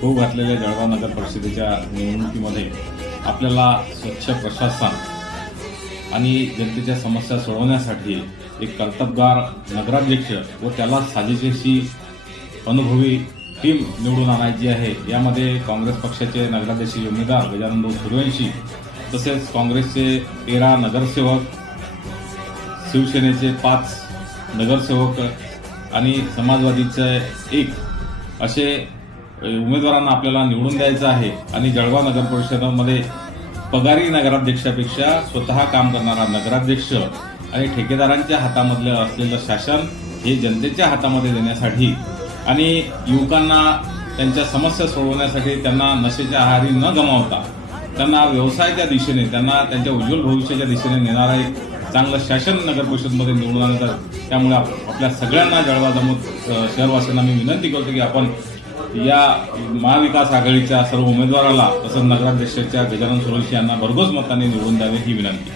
होऊ घातलेल्या जळगाव नगर परिषदेच्या निवडणुकीमध्ये आपल्याला स्वच्छ प्रशासन आणि जनतेच्या समस्या सोडवण्यासाठी एक कर्तबगार नगराध्यक्ष व त्याला साजेशी अनुभवी टीम निवडून आणायची आहे। यामध्ये काँग्रेस पक्षाचे नगराध्यक्ष उमेदवार गजानन सूर्यवंशी, तसेच काँग्रेसचे 13 नगरसेवक, शिवसेनेचे 5 नगरसेवक आणि समाजवादीचे 1 असे उमेदवारांना आपल्याला निवडून द्यायचं आहे। आणि जळगाव नगर परिषदेमध्ये पगारी नगराध्यक्षापेक्षा स्वतः काम करणारा नगराध्यक्ष आणि ठेकेदारांच्या हातामधले असलेलं शासन हे जनतेच्या हातामध्ये देण्यासाठी आणि युवकांना त्यांच्या समस्या सोडवण्यासाठी त्यांना नशेच्या आहारी न गमावता त्यांना व्यवसायाच्या दिशेने, त्यांना त्यांच्या उज्ज्वल भविष्याच्या दिशेने नेणारा एक चांगलं शासन नगर परिषदमध्ये निवडून आणतात। त्यामुळे आपल्या सगळ्यांना जळगाव शहरवासियांना मी विनंती करतो की आपण या महाविकास आघाडीच्या सर्व उमेदवाराला तसंच नगराध्यक्षाच्या गजानन सूर्यवंशी यांना भरघोस मतांनी निवडून द्यावे ही विनंती।